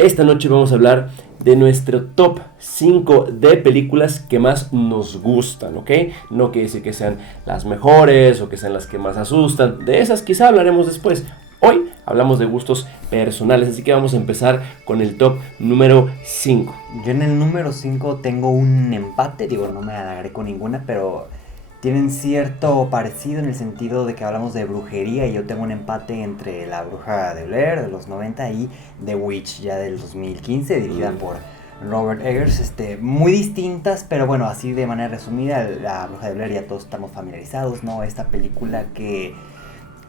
Esta noche vamos a hablar de nuestro top 5 de películas que más nos gustan, ¿ok? No quiere decir que sean las mejores o que sean las que más asustan. De esas quizá hablaremos después. Hoy hablamos de gustos personales, así que vamos a empezar con el top número 5. Yo en el número 5 tengo un empate, digo, no me agarré con ninguna, pero tienen cierto parecido en el sentido de que hablamos de brujería y yo tengo un empate entre La Bruja de Blair de los 90 y The Witch ya del 2015, dirigida por Robert Eggers, muy distintas, pero bueno, así de manera resumida, La Bruja de Blair ya todos estamos familiarizados, ¿no? Esta película que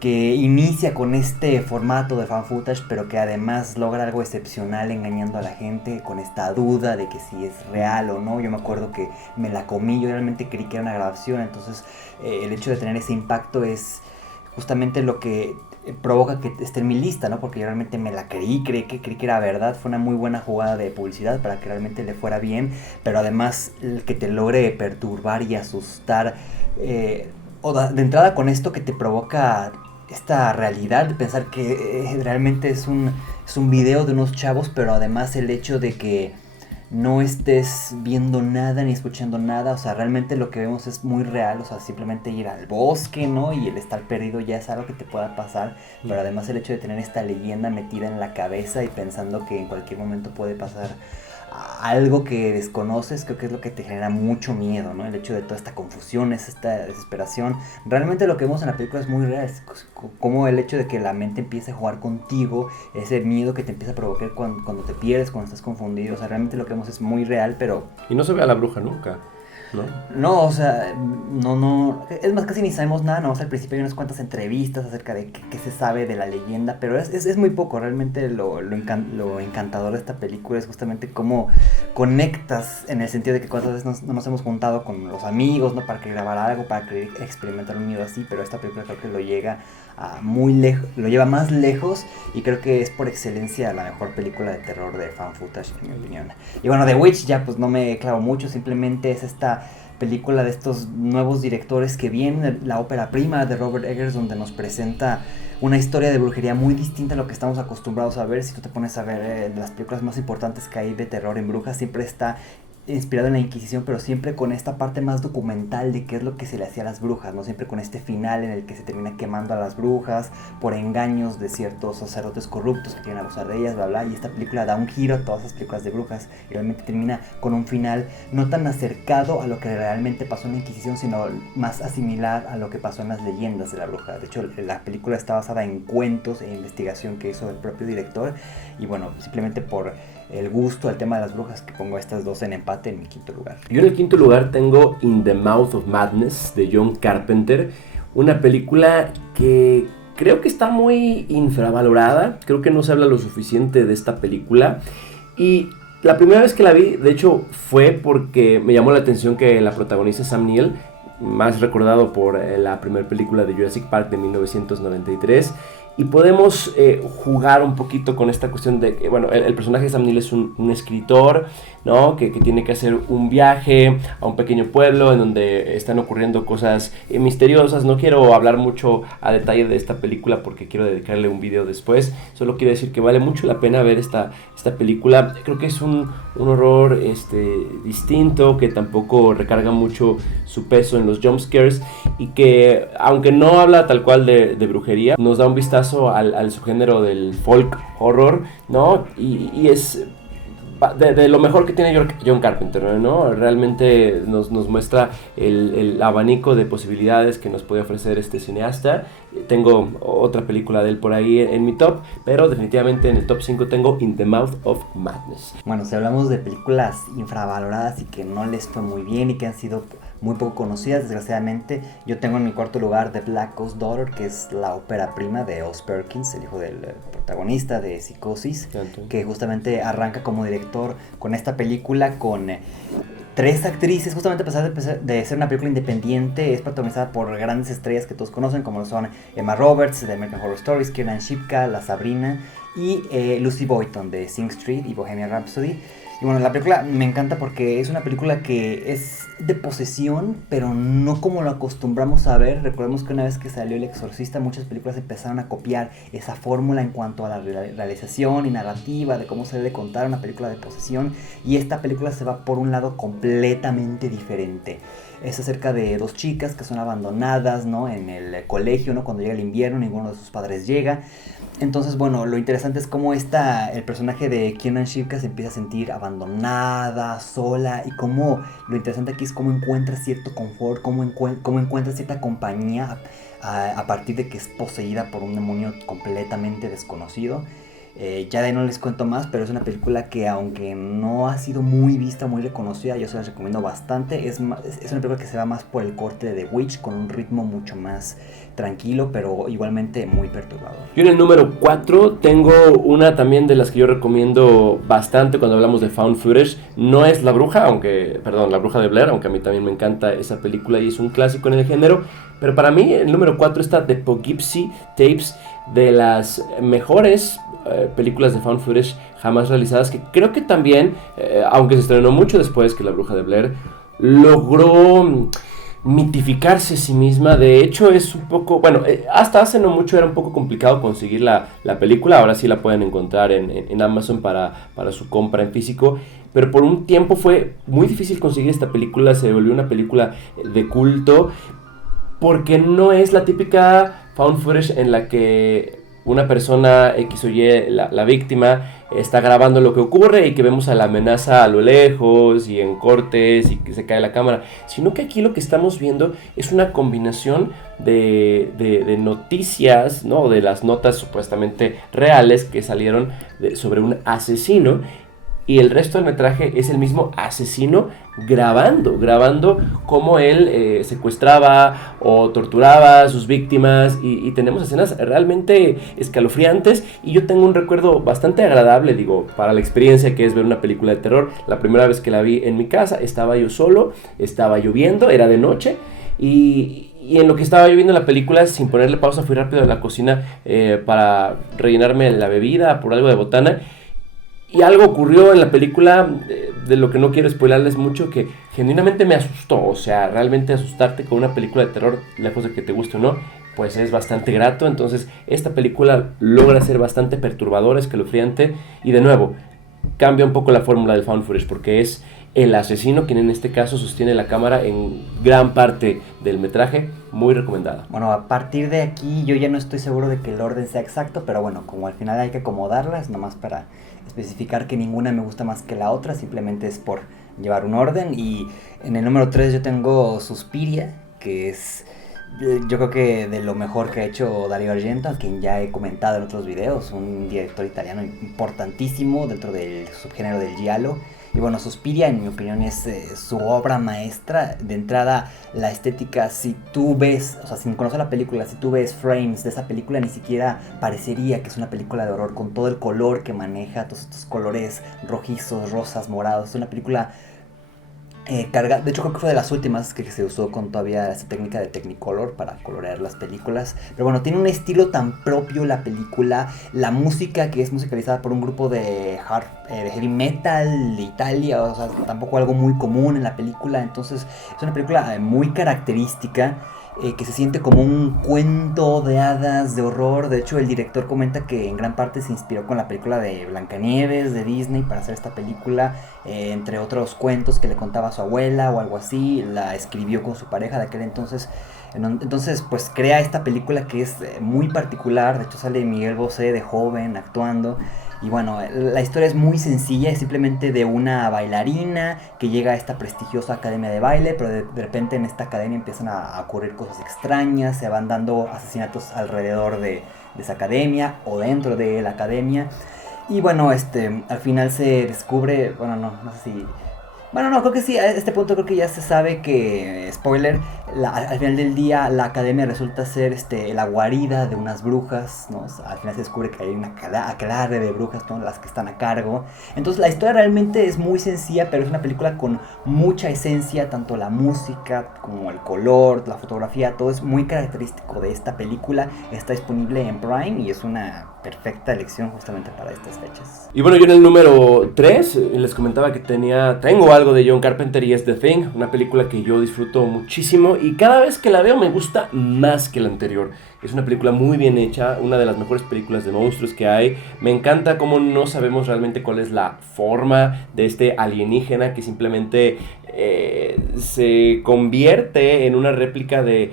inicia con este formato de fan footage, pero que además logra algo excepcional engañando a la gente con esta duda de que si es real o no. Yo me acuerdo que me la comí, yo realmente creí que era una grabación, entonces el hecho de tener ese impacto es justamente lo que provoca que esté en mi lista, ¿no? Porque yo realmente me la creí que era verdad, fue una muy buena jugada de publicidad para que realmente le fuera bien, pero además el que te logre perturbar y asustar, o de entrada con esto que te provoca esta realidad de pensar que realmente es un video de unos chavos, pero además el hecho de que no estés viendo nada ni escuchando nada, o sea, realmente lo que vemos es muy real, o sea, simplemente ir al bosque, ¿no? Y el estar perdido ya es algo que te pueda pasar, pero además el hecho de tener esta leyenda metida en la cabeza y pensando que en cualquier momento puede pasar algo que desconoces, creo que es lo que te genera mucho miedo, ¿no? El hecho de toda esta confusión, esta desesperación. Realmente lo que vemos en la película es muy real, es como el hecho de que la mente empiece a jugar contigo, ese miedo que te empieza a provocar cuando te pierdes, cuando estás confundido, o sea, realmente lo que vemos es muy real, pero... Y no se ve a la bruja nunca, ¿no? No, o sea, no, es más, casi ni sabemos nada, ¿no? O sea, al principio hay unas cuantas entrevistas acerca de qué se sabe de la leyenda, pero es muy poco, realmente lo encantador de esta película es justamente cómo conectas, en el sentido de que cuántas veces no nos hemos juntado con los amigos, ¿no? Para querer grabar algo, para querer experimentar un miedo así, pero esta película creo que lo llega a muy lejos, lo lleva más lejos y creo que es por excelencia la mejor película de terror de fan footage, en mi opinión. Y bueno, The Witch ya pues no me clavo mucho, simplemente es esta película de estos nuevos directores que vienen, la ópera prima de Robert Eggers, donde nos presenta una historia de brujería muy distinta a lo que estamos acostumbrados a ver. Si tú te pones a ver las películas más importantes que hay de terror en brujas, siempre está inspirado en la Inquisición, pero siempre con esta parte más documental de qué es lo que se le hacía a las brujas, ¿no? Siempre con este final en el que se termina quemando a las brujas por engaños de ciertos sacerdotes corruptos que quieren abusar de ellas, bla, bla, y esta película da un giro a todas esas películas de brujas y realmente termina con un final no tan acercado a lo que realmente pasó en la Inquisición, sino más asimilar a lo que pasó en las leyendas de la bruja. De hecho, la película está basada en cuentos e investigación que hizo el propio director, y bueno, simplemente por el gusto al tema de las brujas que pongo estas dos en empate en mi quinto lugar. Yo en el quinto lugar tengo In the Mouth of Madness de John Carpenter, una película que creo que está muy infravalorada, creo que no se habla lo suficiente de esta película, y la primera vez que la vi, de hecho, fue porque me llamó la atención que la protagonista es Sam Neill, más recordado por la primera película de Jurassic Park de 1993, y podemos jugar un poquito con esta cuestión de que, bueno, el personaje de Sam Neill es un escritor, ¿no? Que tiene que hacer un viaje a un pequeño pueblo en donde están ocurriendo cosas misteriosas. No quiero hablar mucho a detalle de esta película porque quiero dedicarle un video después. Solo quiero decir que vale mucho la pena ver esta película. Creo que es un horror distinto, que tampoco recarga mucho su peso en los jumpscares y que, aunque no habla tal cual de brujería, nos da un vistazo al subgénero del folk horror, ¿no? Y es de lo mejor que tiene John Carpenter, ¿no? Realmente nos muestra el abanico de posibilidades que nos puede ofrecer este cineasta. Tengo otra película de él por ahí en mi top, pero definitivamente en el top 5 tengo In the Mouth of Madness. Bueno, si hablamos de películas infravaloradas y que no les fue muy bien y que han sido muy poco conocidas, desgraciadamente, yo tengo en mi cuarto lugar The Black Ghost Daughter, que es la ópera prima de Oz Perkins, el hijo del protagonista de Psicosis, que justamente arranca como director con esta película con tres actrices, justamente a pesar de ser una película independiente, es protagonizada por grandes estrellas que todos conocen, como lo son Emma Roberts de American Horror Stories, Kiernan Shipka, La Sabrina, y Lucy Boynton de Sing Street y Bohemian Rhapsody. Y bueno, la película me encanta porque es una película que es de posesión, pero no como lo acostumbramos a ver. Recordemos que una vez que salió El Exorcista, muchas películas empezaron a copiar esa fórmula en cuanto a la realización y narrativa, de cómo se debe contar una película de posesión. Y esta película se va por un lado completamente diferente. Es acerca de dos chicas que son abandonadas, ¿no? En el colegio, ¿no? Cuando llega el invierno, ninguno de sus padres llega. Entonces, bueno, lo interesante es cómo el personaje de Kiernan Shipka se empieza a sentir abandonada, sola, y cómo lo interesante aquí es cómo encuentra cierto confort, cómo encuentra cierta compañía a partir de que es poseída por un demonio completamente desconocido. Ya de ahí no les cuento más, pero es una película que aunque no ha sido muy vista, muy reconocida, yo se las recomiendo bastante. Es una película que se va más por el corte de The Witch, con un ritmo mucho más tranquilo, pero igualmente muy perturbador. Yo en el número 4 tengo una también de las que yo recomiendo bastante cuando hablamos de found footage. No es La Bruja, La Bruja de Blair, aunque a mí también me encanta esa película y es un clásico en el género. Pero para mí el número 4 está The Poughkeepsie Tapes, de las mejores películas de found footage jamás realizadas, que creo que también, aunque se estrenó mucho después que La Bruja de Blair, logró mitificarse a sí misma. De hecho es un poco, bueno, hasta hace no mucho era un poco complicado conseguir la película, ahora sí la pueden encontrar en Amazon para su compra en físico, pero por un tiempo fue muy difícil conseguir esta película, se volvió una película de culto, porque no es la típica found footage en la que una persona X o Y, la víctima, está grabando lo que ocurre y que vemos a la amenaza a lo lejos y en cortes y que se cae la cámara, sino que aquí lo que estamos viendo es una combinación de noticias, ¿no? De las notas supuestamente reales que salieron sobre un asesino, y el resto del metraje es el mismo asesino grabando cómo él secuestraba o torturaba a sus víctimas, y tenemos escenas realmente escalofriantes, y yo tengo un recuerdo bastante agradable, digo, para la experiencia que es ver una película de terror. La primera vez que la vi en mi casa, estaba yo solo, estaba lloviendo, era de noche, y en lo que estaba yo viendo la película, sin ponerle pausa, fui rápido a la cocina para rellenarme la bebida por algo de botana. Y algo ocurrió en la película, de lo que no quiero spoilarles mucho, que genuinamente me asustó. O sea, realmente asustarte con una película de terror, lejos de que te guste o no, pues es bastante grato. Entonces, esta película logra ser bastante perturbadora, escalofriante, y de nuevo, cambia un poco la fórmula del found footage, porque es el asesino quien en este caso sostiene la cámara en gran parte del metraje. Muy recomendada. Bueno, a partir de aquí yo ya no estoy seguro de que el orden sea exacto, pero bueno, como al final hay que acomodarlas, nomás para especificar que ninguna me gusta más que la otra, simplemente es por llevar un orden. Y en el número 3 yo tengo Suspiria, que es yo creo que de lo mejor que ha hecho Dario Argento, a quien ya he comentado en otros videos, un director italiano importantísimo dentro del subgénero del giallo. Y bueno, Suspiria en mi opinión es su obra maestra. De entrada, la estética, si tú ves, o sea, sin conocer la película, si tú ves frames de esa película, ni siquiera parecería que es una película de horror, con todo el color que maneja, todos estos colores rojizos, rosas, morados. Es una película de hecho creo que fue de las últimas que se usó con todavía esta técnica de Technicolor para colorear las películas. Pero bueno, tiene un estilo tan propio la película, la música que es musicalizada por un grupo de heavy metal de Italia, o sea, tampoco algo muy común en la película. Entonces es una película muy característica, que se siente como un cuento de hadas de horror. De hecho, el director comenta que en gran parte se inspiró con la película de Blancanieves de Disney para hacer esta película, entre otros cuentos que le contaba a su abuela o algo así. La escribió con su pareja de aquel entonces. Entonces, pues crea esta película que es muy particular. De hecho, sale Miguel Bosé de joven actuando. Y bueno, la historia es muy sencilla, es simplemente de una bailarina que llega a esta prestigiosa academia de baile, pero de repente en esta academia empiezan a ocurrir cosas extrañas, se van dando asesinatos alrededor de esa academia o dentro de la academia. Y bueno, al final se descubre, bueno, no sé si Bueno, no, creo que sí, a este punto creo que ya se sabe que, spoiler, al final del día la academia resulta ser la guarida de unas brujas, ¿no? O sea, al final se descubre que hay una aquelarre de brujas, ¿no? Las que están a cargo. Entonces la historia realmente es muy sencilla, pero es una película con mucha esencia, tanto la música como el color, la fotografía, todo es muy característico de esta película. Está disponible en Prime y es una perfecta elección justamente para estas fechas. Y bueno, yo en el número 3 les comentaba que tengo algo de John Carpenter y es The Thing, una película que yo disfruto muchísimo y cada vez que la veo me gusta más que la anterior. Es una película muy bien hecha, una de las mejores películas de monstruos que hay. Me encanta cómo no sabemos realmente cuál es la forma de este alienígena que simplemente se convierte en una réplica de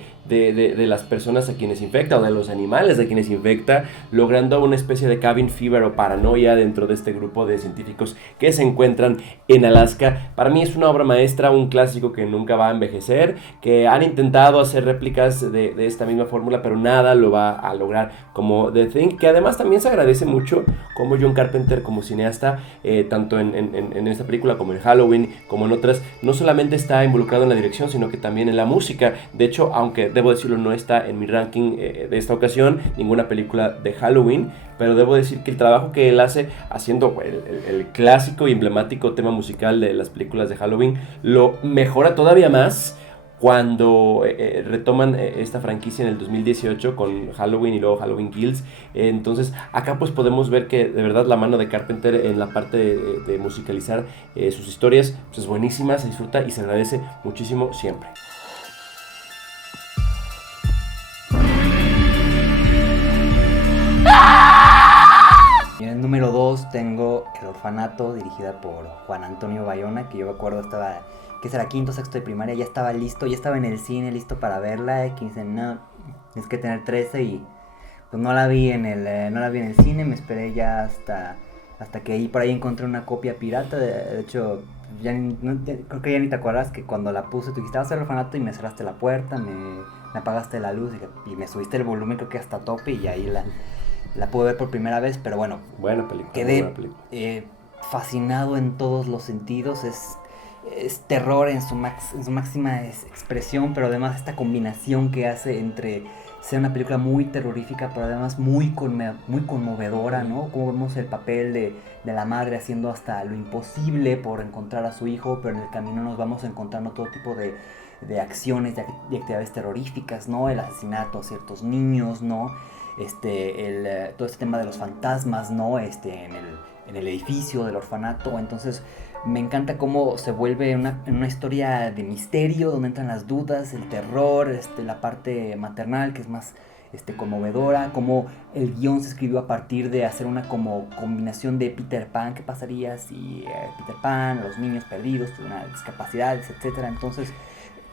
las personas a quienes infecta o de los animales a quienes infecta, logrando una especie de cabin fever o paranoia dentro de este grupo de científicos que se encuentran en Alaska. Para mí es una obra maestra, un clásico que nunca va a envejecer, que han intentado hacer réplicas de esta misma fórmula, pero nada lo va a lograr como The Thing, que además también se agradece mucho como John Carpenter como cineasta, tanto en esta película como en Halloween, como en otras, no solamente está involucrado en la dirección, sino que también en la música. De hecho, aunque debo decirlo, no está en mi ranking de esta ocasión ninguna película de Halloween, pero debo decir que el trabajo que él hace haciendo el clásico y emblemático tema musical de las películas de Halloween lo mejora todavía más cuando retoman esta franquicia en el 2018 con Halloween y luego Halloween Kills. Entonces acá pues podemos ver que de verdad la mano de Carpenter en la parte de musicalizar sus historias pues es buenísima, se disfruta y se agradece muchísimo siempre. Y en el número 2 tengo El Orfanato, dirigida por Juan Antonio Bayona, que yo me acuerdo estaba, que será quinto, sexto de primaria, ya estaba listo, ya estaba en el cine, listo para verla, y que dicen, no, tienes que tener 13 y pues no la vi en el cine, me esperé ya hasta que ahí por ahí encontré una copia pirata, de hecho, creo que ya ni te acuerdas que cuando la puse, tú dijiste, vas al orfanato y me cerraste la puerta, me apagaste la luz y me subiste el volumen creo que hasta tope y ahí la pude ver por primera vez, pero bueno, buena película, quedé buena película. Fascinado en todos los sentidos, es terror en su máxima expresión, pero además esta combinación que hace entre ser una película muy terrorífica, pero además muy conmovedora, ¿no? Como vemos el papel de la madre haciendo hasta lo imposible por encontrar a su hijo, pero en el camino nos vamos encontrando todo tipo de acciones, de actividades terroríficas, ¿no? El asesinato a ciertos niños, ¿no? Todo este tema de los fantasmas, ¿no? En el edificio del orfanato. Entonces me encanta cómo se vuelve una historia de misterio, donde entran las dudas, el terror, la parte maternal que es más conmovedora, cómo el guión se escribió a partir de hacer una como combinación de Peter Pan, qué pasaría si Peter Pan, los niños perdidos, una discapacidades, etcétera. Entonces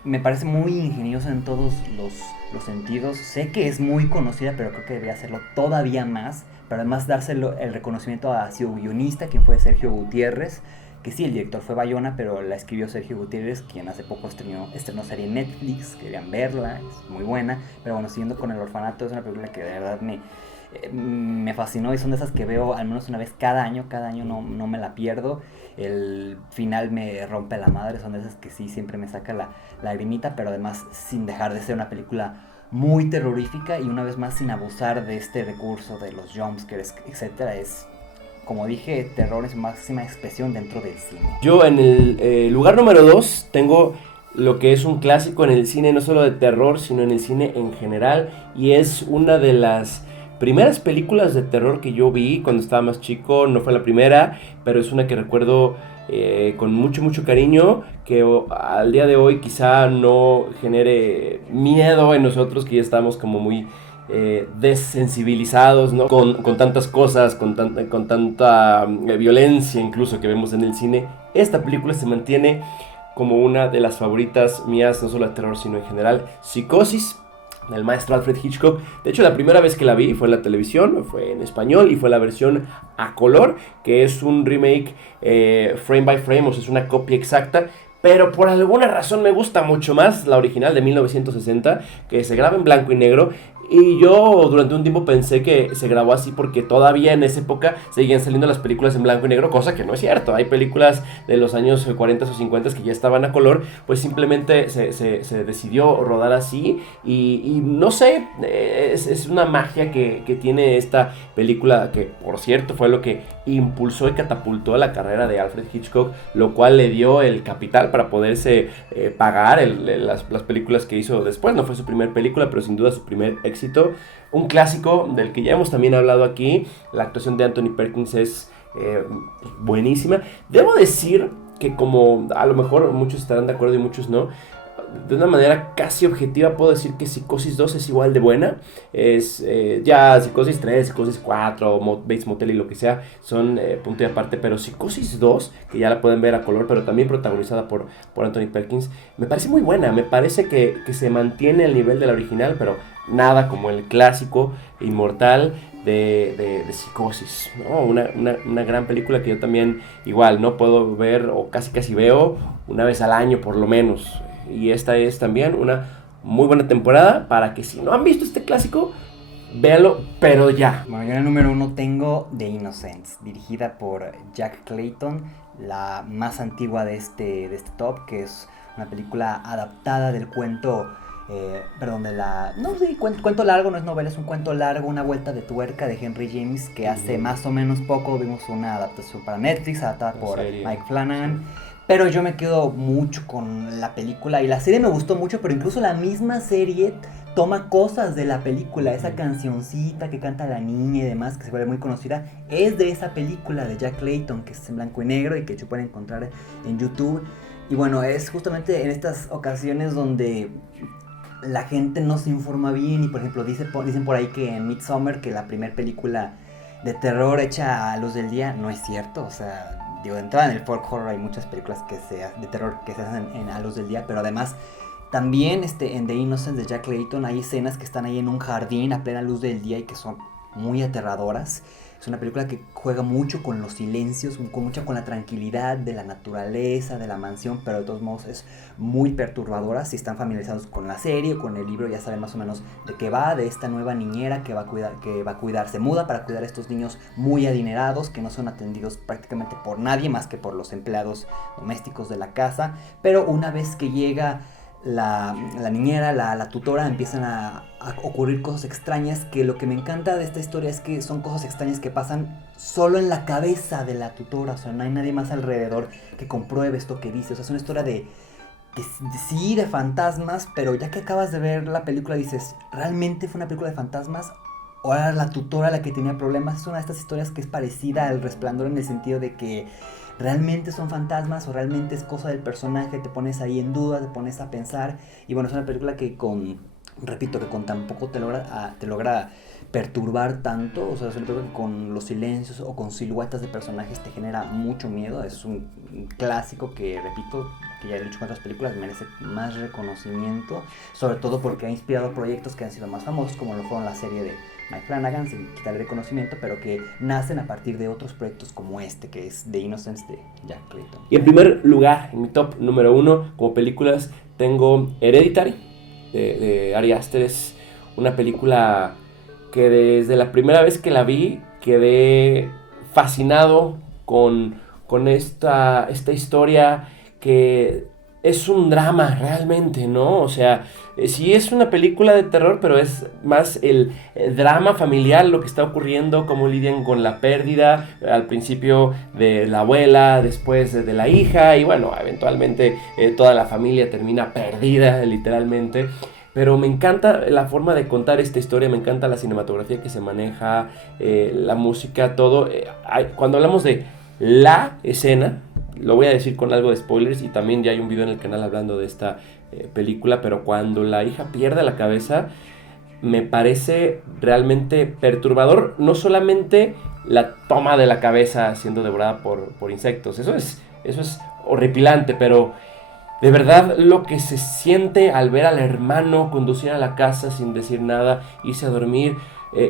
me parece muy ingeniosa en todos los sentidos. Sé que es muy conocida, pero creo que debería hacerlo todavía más. Pero además dárselo el reconocimiento a su guionista, quien fue Sergio Gutiérrez. Que sí, el director fue Bayona, pero la escribió Sergio Gutiérrez, quien hace poco estrenó serie en Netflix. Querían verla, es muy buena. Pero bueno, siguiendo con El Orfanato, es una película que de verdad me fascinó y son de esas que veo al menos una vez cada año no me la pierdo. El final me rompe la madre, son de esas que sí siempre me saca la lagrimita, pero además sin dejar de ser una película muy terrorífica y una vez más sin abusar de este recurso de los jumpscares, etcétera. Es, como dije, terror en su máxima expresión dentro del cine. Yo en el lugar número 2 tengo lo que es un clásico en el cine, no solo de terror, sino en el cine en general, y es una de las primeras películas de terror que yo vi cuando estaba más chico. No fue la primera, pero es una que recuerdo con mucho cariño, que al día de hoy quizá no genere miedo en nosotros, que ya estamos como muy desensibilizados, ¿no? Con tantas cosas, con tanta violencia incluso que vemos en el cine. Esta película se mantiene como una de las favoritas mías, no solo de terror, sino en general. Psicosis, del maestro Alfred Hitchcock. De hecho, la primera vez que la vi fue en la televisión, fue en español y fue la versión a color, que es un remake frame by frame, o sea, es una copia exacta. Pero por alguna razón me gusta mucho más la original de 1960, que se graba en blanco y negro. Y yo durante un tiempo pensé que se grabó así porque todavía en esa época seguían saliendo las películas en blanco y negro, cosa que no es cierto. Hay películas de los años 40 o 50 que ya estaban a color, pues simplemente se decidió rodar así. Y no sé, es una magia que tiene esta película, que por cierto fue lo que impulsó y catapultó la carrera de Alfred Hitchcock, lo cual le dio el capital para poderse pagar las películas que hizo después. No fue su primer película, pero sin duda su primer éxito. Un clásico del que ya hemos también hablado aquí. La actuación de Anthony Perkins es buenísima. Debo decir que, como a lo mejor muchos estarán de acuerdo y muchos no, de una manera casi objetiva puedo decir que Psicosis 2 es igual de buena. Es ya Psicosis 3, Psicosis 4, Bates Motel y lo que sea son punto y aparte, pero Psicosis 2, que ya la pueden ver a color, pero también protagonizada por Anthony Perkins, me parece muy buena. Me parece que se mantiene el nivel de la original, pero nada como el clásico inmortal de Psicosis, ¿no? Una gran película que yo también igual no puedo ver, o casi veo una vez al año por lo menos. Y esta es también una muy buena temporada para que, si no han visto este clásico, véanlo, pero ya. Bueno, yo en el número 1 tengo The Innocents, dirigida por Jack Clayton, la más antigua de este top, que es una película adaptada del cuento, no sé, cuento largo, no es novela, es un cuento largo, una vuelta de tuerca de Henry James, que hace más o menos poco vimos una adaptación para Netflix, adaptada por Mike Flanagan. Pero yo me quedo mucho con la película, y la serie me gustó mucho, pero incluso la misma serie toma cosas de la película. Esa cancioncita que canta la niña y demás, que se vuelve muy conocida, es de esa película de Jack Clayton, que es en blanco y negro y que se pueden encontrar en YouTube. Y bueno, es justamente en estas ocasiones donde la gente no se informa bien, y por ejemplo dicen por ahí que en Midsommar, que la primera película de terror hecha a luz del día, no es cierto. O sea, de entrada en el folk horror hay muchas películas de terror que se hacen a luz del día, pero además también en The Innocents de Jack Clayton hay escenas que están ahí en un jardín a plena luz del día y que son muy aterradoras. Es una película que juega mucho con los silencios, con la tranquilidad de la naturaleza, de la mansión, pero de todos modos es muy perturbadora. Si están familiarizados con la serie o con el libro, ya saben más o menos de qué va, de esta nueva niñera que va a cuidar, se muda para cuidar a estos niños muy adinerados que no son atendidos prácticamente por nadie más que por los empleados domésticos de la casa. Pero una vez que llega la niñera, la tutora, empiezan a ocurrir cosas extrañas, que lo que me encanta de esta historia es que son cosas extrañas que pasan solo en la cabeza de la tutora. O sea, no hay nadie más alrededor que compruebe esto que dice. O sea, es una historia de fantasmas, pero ya que acabas de ver la película dices, ¿realmente fue una película de fantasmas? ¿O era la tutora la que tenía problemas? Es una de estas historias que es parecida al Resplandor, en el sentido de que ¿realmente son fantasmas o realmente es cosa del personaje? Te pones ahí en duda, te pones a pensar. Y bueno, es una película que con tan poco te logra perturbar tanto. O sea, es una película que con los silencios o con siluetas de personajes te genera mucho miedo. Es un clásico que, repito, que ya he dicho con otras películas, merece más reconocimiento, sobre todo porque ha inspirado proyectos que han sido más famosos, como lo fueron la serie de Mike Flanagan, sin quitarle reconocimiento, pero que nacen a partir de otros proyectos como este, que es The Innocents de Jack Clayton. Y en primer lugar, en mi top número 1, como películas, tengo Hereditary, de Ari Aster. Es una película que desde la primera vez que la vi, quedé fascinado con esta historia, que es un drama realmente, ¿no? O sea, sí es una película de terror, pero es más el drama familiar, lo que está ocurriendo, cómo lidian con la pérdida, al principio de la abuela, después de la hija, y bueno, eventualmente toda la familia termina perdida, literalmente. Pero me encanta la forma de contar esta historia, me encanta la cinematografía que se maneja, la música, todo. Cuando hablamos de la escena, lo voy a decir con algo de spoilers, y también ya hay un video en el canal hablando de esta película, pero cuando la hija pierde la cabeza, me parece realmente perturbador. No solamente la toma de la cabeza siendo devorada por insectos, eso es horripilante, pero de verdad lo que se siente al ver al hermano conducir a la casa sin decir nada, irse a dormir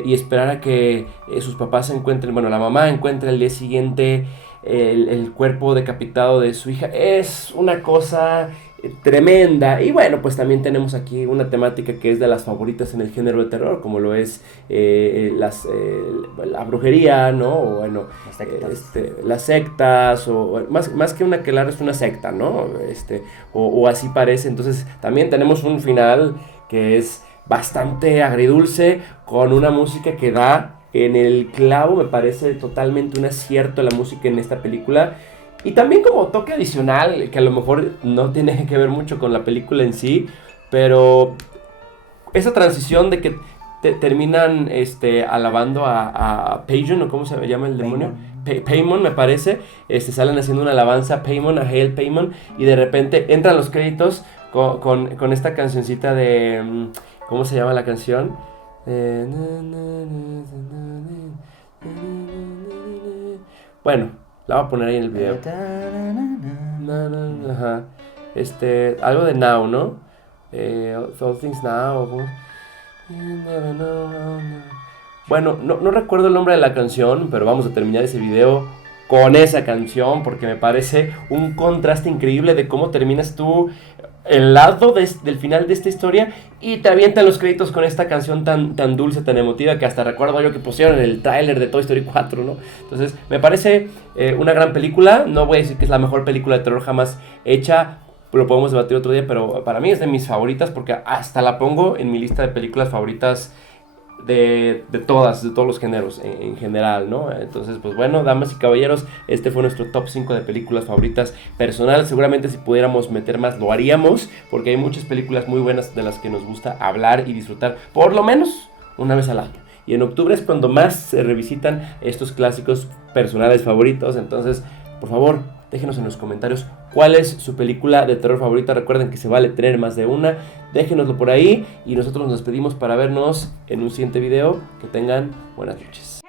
y esperar a que sus papás la mamá encuentre al día siguiente el cuerpo decapitado de su hija, es una cosa tremenda. Y bueno, pues también tenemos aquí una temática que es de las favoritas en el género de terror, como lo es la brujería, ¿no? O bueno, las sectas, o más que una aquelarre es una secta, ¿no? O así parece. Entonces también tenemos un final que es bastante agridulce, con una música que da en el clavo. Me parece totalmente un acierto la música en esta película. Y también como toque adicional, que a lo mejor no tiene que ver mucho con la película en sí, pero esa transición de que terminan alabando a Paimon, o cómo se llama el demonio, Paimon me parece, salen haciendo una alabanza a Paimon, a Hail Paimon, y de repente entran los créditos con esta cancioncita de... ¿Cómo se llama la canción? Bueno, la voy a poner ahí en el video. Ajá. Algo de Now, ¿no? All Things Now. Bueno, no recuerdo el nombre de la canción, pero vamos a terminar ese video con esa canción, porque me parece un contraste increíble de cómo terminas tú el lado del final de esta historia y te avientan los créditos con esta canción tan dulce, tan emotiva, que hasta recuerdo yo que pusieron en el tráiler de Toy Story 4, ¿no? Entonces me parece una gran película. No voy a decir que es la mejor película de terror jamás hecha, lo podemos debatir otro día, pero para mí es de mis favoritas, porque hasta la pongo en mi lista de películas favoritas de todos los géneros en general, ¿no? Entonces, pues bueno, damas y caballeros, este fue nuestro top 5 de películas favoritas personal. Seguramente si pudiéramos meter más lo haríamos, porque hay muchas películas muy buenas de las que nos gusta hablar y disfrutar por lo menos una vez al año. Y en octubre es cuando más se revisitan estos clásicos personales favoritos. Entonces, por favor, déjenos en los comentarios cuál es su película de terror favorita. Recuerden que se vale tener más de una. Déjenoslo por ahí y nosotros nos despedimos para vernos en un siguiente video. Que tengan buenas noches.